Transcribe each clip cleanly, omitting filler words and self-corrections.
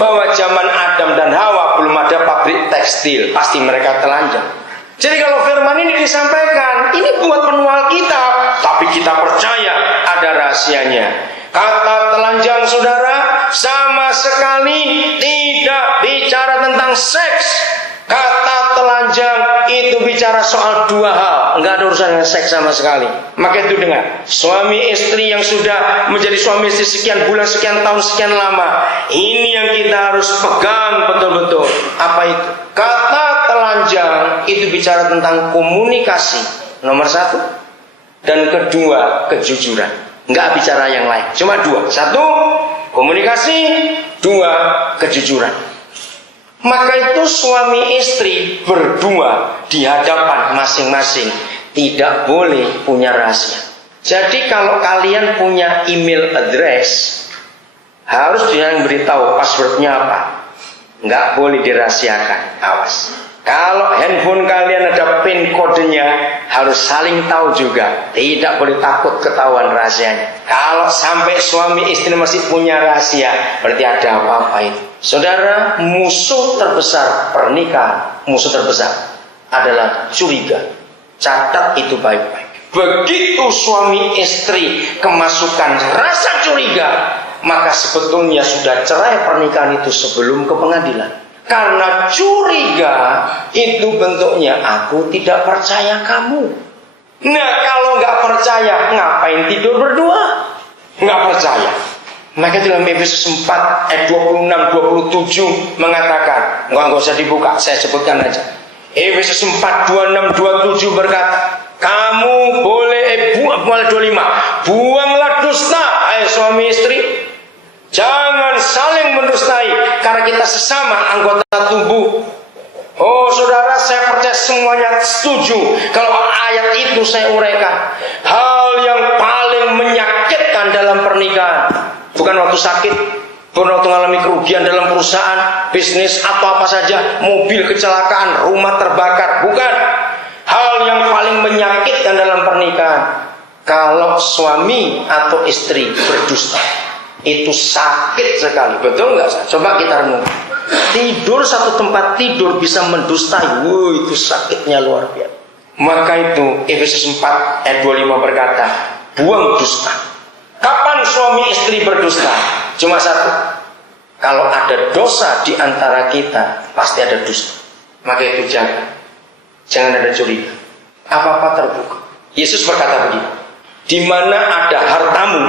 bahwa zaman Adam dan Hawa belum ada pabrik tekstil, pasti mereka telanjang. Jadi kalau firman ini disampaikan, ini buat manual kita, tapi kita percaya ada rahasianya. Kata telanjang, saudara, sama sekali tidak bicara tentang seks. Kata telanjang itu bicara soal dua hal, nggak ada urusan dengan seks sama sekali. Maka itu dengar, suami istri yang sudah menjadi suami istri sekian bulan, sekian tahun, sekian lama, ini yang kita harus pegang betul-betul. Apa itu? Kata telanjang itu bicara tentang komunikasi, nomor satu, dan kedua kejujuran. Nggak bicara yang lain, cuma dua. Satu, komunikasi, dua, kejujuran. Maka itu suami istri berdua di hadapan masing-masing tidak boleh punya rahasia. Jadi kalau kalian punya email address, harus dia yang beritahu passwordnya apa. Nggak boleh dirahasiakan. Awas. Kalau handphone kalian ada pin kodenya, harus saling tahu juga. Tidak boleh takut ketahuan rahasianya. Kalau sampai suami istri masih punya rahasia, berarti ada apa-apa itu. Saudara, musuh terbesar pernikahan, musuh terbesar adalah curiga. Catat itu baik-baik. Begitu suami istri kemasukan rasa curiga, maka sebetulnya sudah cerai pernikahan itu sebelum ke pengadilan. Karena curiga itu bentuknya aku tidak percaya kamu. Nah, kalau nggak percaya, ngapain tidur berdua? Nggak percaya. Maka dalam Efesus 4 ayat 26-27 mengatakan, nggak usah dibuka, saya sebutkan aja. Efesus 4 26-27 berkata, kamu boleh buang 25, buanglah dusta, suami istri. Jangan saling mendustai, karena kita sesama anggota tubuh. Oh saudara, saya percaya semuanya setuju kalau ayat itu saya uraikan. Hal yang paling menyakitkan dalam pernikahan bukan waktu sakit, bukan waktu mengalami kerugian dalam perusahaan, bisnis atau apa saja, mobil kecelakaan, rumah terbakar, bukan. Hal yang paling menyakitkan dalam pernikahan kalau suami atau istri berdusta. Itu sakit sekali, betul nggak? Coba kita renung. Tidur satu tempat tidur bisa mendustai, itu sakitnya luar biasa. Maka itu Efesus 4 ayat 25 berkata, buang dusta. Kapan suami istri berdusta? Cuma satu. Kalau ada dosa di antara kita, pasti ada dusta. Maka itu jangan ada curiga. Apa-apa terbuka. Yesus berkata begini, di mana ada hartamu,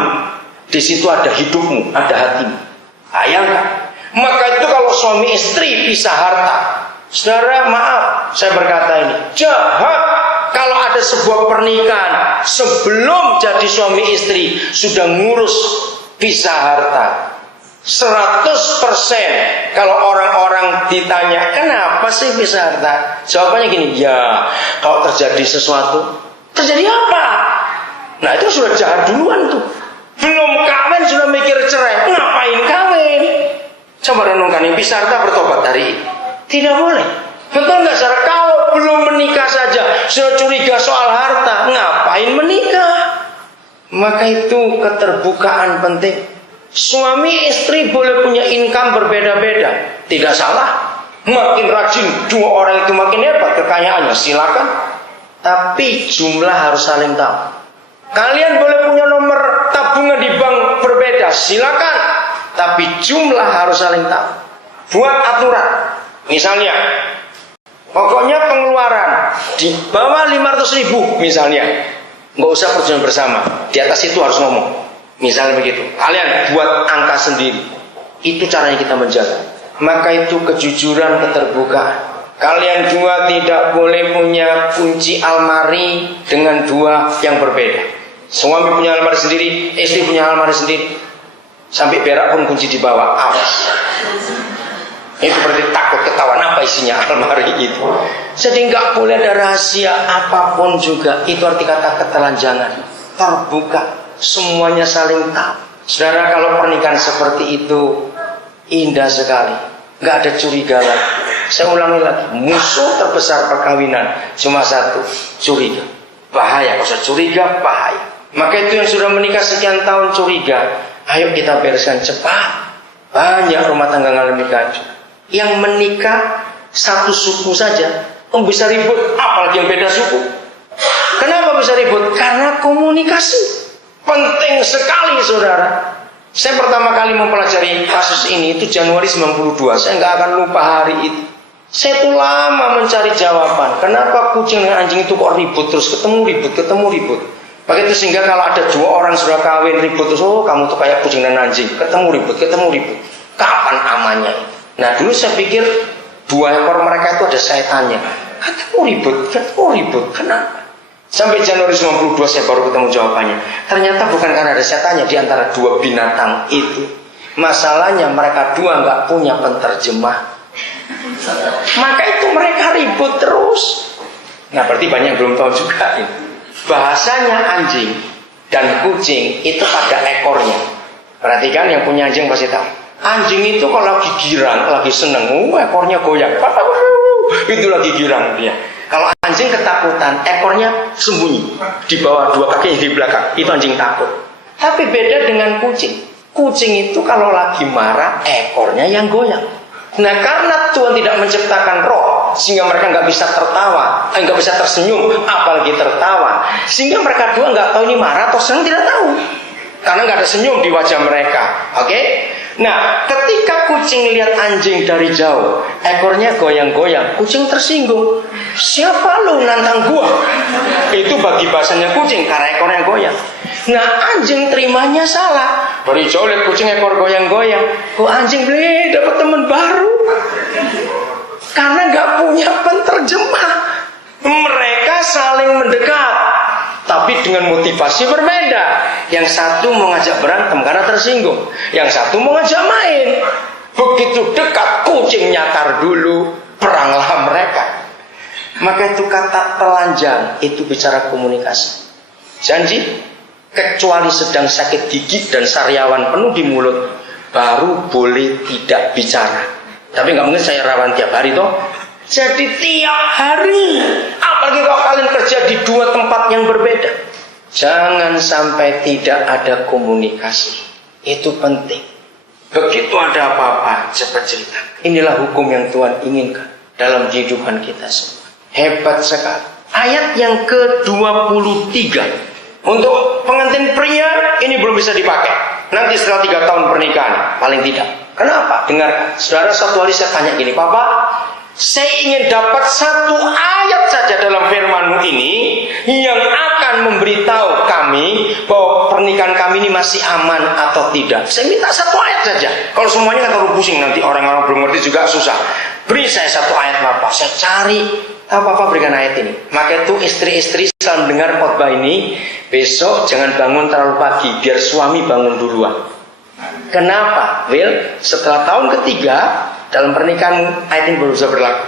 di situ ada hidupmu, ada hatimu. Bayangkan. Maka itu kalau suami istri pisah harta, saudara, maaf, saya berkata ini jahat. Kalau ada sebuah pernikahan sebelum jadi suami istri sudah ngurus pisah harta, 100%. Kalau orang-orang ditanya kenapa sih pisah harta, jawabannya gini, ya kalau terjadi sesuatu, terjadi apa? Nah itu sudah jahat duluan tuh. Belum kawin sudah mikir cerai, ngapain kawin? Coba renungkan, yang pisah harta bertobat hari ini. Tidak boleh. Betul nggak saudara? Kalau belum menikah saja sudah curiga soal harta, ngapain menikah? Maka itu keterbukaan penting. Suami istri boleh punya income berbeda-beda, tidak salah. Makin rajin dua orang itu makin hebat kekayaannya, silakan. Tapi jumlah harus saling tahu. Kalian boleh punya nomor tabungan di bank berbeda, silakan. Tapi jumlah harus saling tahu. Buat aturan. Misalnya, pokoknya pengeluaran di bawah 500.000 misalnya, nggak usah perjuangan bersama. Di atas itu harus ngomong. Misalnya begitu. Kalian buat angka sendiri. Itu caranya kita menjaga. Maka itu kejujuran, keterbukaan. Kalian dua tidak boleh punya kunci almari dengan dua yang berbeda. Suami punya almari sendiri, istri punya almari sendiri. Sampai berak pun kunci di bawah, awas. Itu berarti takut ketahuan apa isinya almari itu. Jadi nggak boleh ada rahasia apapun juga. Itu arti kata ketelanjangan. Terbuka, semuanya saling tahu. Saudara, kalau pernikahan seperti itu indah sekali, nggak ada curiga lagi. Saya ulangi lagi, musuh terbesar perkawinan cuma satu, curiga. Bahaya, kalau sudah curiga bahaya. Maka itu yang sudah menikah sekian tahun curiga, ayo kita bereskan cepat. Banyak rumah tangga mengalami kehancuran. Yang menikah satu suku saja bisa ribut, apalagi yang beda suku. Kenapa bisa ribut? Karena komunikasi. Penting sekali, saudara. Saya pertama kali mempelajari kasus ini itu Januari 92. Saya nggak akan lupa hari itu. Saya tuh lama mencari jawaban. Kenapa kucing dan anjing itu kok ribut terus, ketemu ribut. Begitu sehingga kalau ada dua orang sudah kawin ribut terus, oh kamu tuh kayak kucing dan anjing, ketemu ribut. Kapan amannya? Nah dulu saya pikir dua ekor mereka itu ada setannya. Ketemu ribut. Kenapa? Sampai Januari 92 saya baru ketemu jawabannya. Ternyata bukan karena ada setannya di antara dua binatang itu. Masalahnya mereka dua nggak punya penterjemah. Maka itu mereka ribut terus. Nah berarti banyak yang belum tahu juga ini. Bahasanya anjing dan kucing itu ada ekornya. Perhatikan yang punya anjing pasti tahu. Anjing itu kalau lagi girang, lagi seneng, ekornya goyang. Itu lagi girang dia. Kalau anjing ketakutan, ekornya sembunyi di bawah dua kaki di belakang. Itu anjing takut. Tapi beda dengan kucing. Kucing itu kalau lagi marah, ekornya yang goyang. Nah karena Tuhan tidak menciptakan roh sehingga mereka nggak bisa tertawa, nggak bisa tersenyum, apalagi tertawa, sehingga mereka dua nggak tahu ini marah atau senang, tidak tahu, karena nggak ada senyum di wajah mereka. Oke? Nah ketika kucing lihat anjing dari jauh, ekornya goyang-goyang, kucing tersinggung. Siapa lu nantang gua? Itu bagi bahasanya kucing karena ekornya goyang. Nah anjing terimanya salah. Dari jauh lihat kucing ekor goyang-goyang, kok anjing beli dapat teman baru? Karena nggak punya penterjemah. Mereka saling mendekat, tapi dengan motivasi berbeda. Yang satu mau ngajak berantem karena tersinggung, yang satu mau ngajak main. Begitu dekat, kucing nyakar dulu, peranglah mereka. Maka itu kata telanjang itu bicara komunikasi. Janji, kecuali sedang sakit gigi dan sariawan penuh di mulut, baru boleh tidak bicara. Tapi nggak mungkin saya rawan tiap hari toh. Jadi tiap hari, apalagi kalau kalian kerja di dua tempat yang berbeda, jangan sampai tidak ada komunikasi. Itu penting. Begitu ada apa-apa, cepat cerita. Inilah hukum yang Tuhan inginkan dalam kehidupan kita semua. Hebat sekali. Ayat yang ke-23. Untuk pengantin pria ini belum bisa dipakai. Nanti setelah 3 tahun pernikahan, paling tidak. Kenapa? Dengar, saudara, satu hari saya tanya gini, Papa, saya ingin dapat satu ayat saja dalam firman-Mu ini yang akan memberitahu kami bahwa pernikahan kami ini masih aman atau tidak. Saya minta satu ayat saja. Kalau semuanya nggak terlalu pusing, nanti orang-orang belum ngerti juga susah. Beri saya satu ayat, Bapak. Saya cari, Bapak berikan ayat ini. Maka itu istri-istri saat mendengar khotbah ini, besok jangan bangun terlalu pagi, biar suami bangun duluan. Kenapa? Will, setelah tahun ketiga dalam pernikahan ayat ini baru bisa berlaku.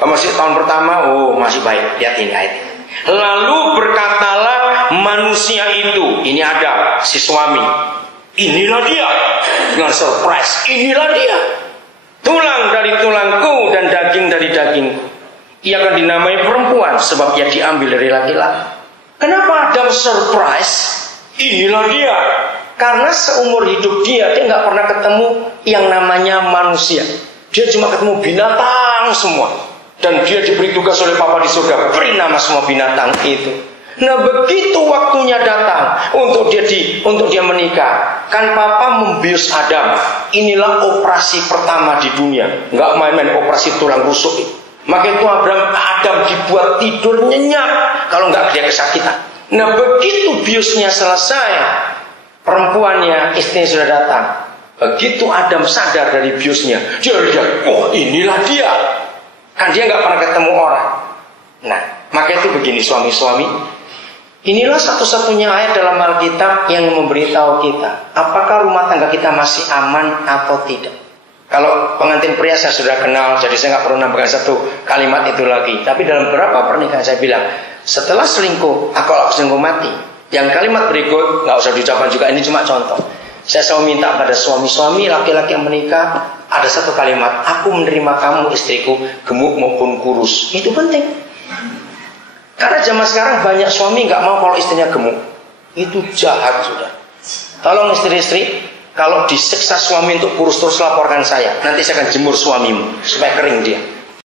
Kalau masih tahun pertama, oh masih baik. Lihat ini ayat ini. Lalu berkatalah manusia itu, ini ada si suami, inilah dia. Dengan surprise, inilah dia. Tulang dari tulangku dan daging dari dagingku. Ia akan dinamai perempuan sebab ia diambil dari laki-laki. Kenapa Adam surprise? Inilah dia. Karena seumur hidup dia nggak pernah ketemu yang namanya manusia. Dia cuma ketemu binatang semua. Dan dia diberi tugas oleh Papa di surga, beri nama semua binatang itu. Nah begitu waktunya datang untuk dia menikah, kan Papa membius Adam. Inilah operasi pertama di dunia, nggak main-main operasi tulang rusuk itu. Maka itu Adam dibuat tidur nyenyak, kalau nggak dia kesakitan. Nah begitu biusnya selesai, perempuannya, istrinya sudah datang. Begitu Adam sadar dari biusnya, dia lihat, oh inilah dia. Kan dia nggak pernah ketemu orang. Nah, maka itu begini suami-suami. Inilah satu-satunya ayat dalam Alkitab yang memberitahu kita, apakah rumah tangga kita masih aman atau tidak. Kalau pengantin pria saya sudah kenal, jadi saya nggak perlu nambahkan satu kalimat itu lagi. Tapi dalam beberapa pernikahan saya bilang, setelah selingkuh, aku selingkuh mati. Yang kalimat berikut nggak usah diucapkan juga, ini cuma contoh. Saya selalu minta pada suami-suami laki-laki yang menikah, ada satu kalimat, aku menerima kamu istriku, gemuk maupun kurus. Itu penting. Karena zaman sekarang banyak suami nggak mau kalau istrinya gemuk. Itu jahat sudah. Tolong istri-istri, Kalau disiksa suami untuk kurus terus laporkan saya. Nanti saya akan jemur suamimu supaya kering dia.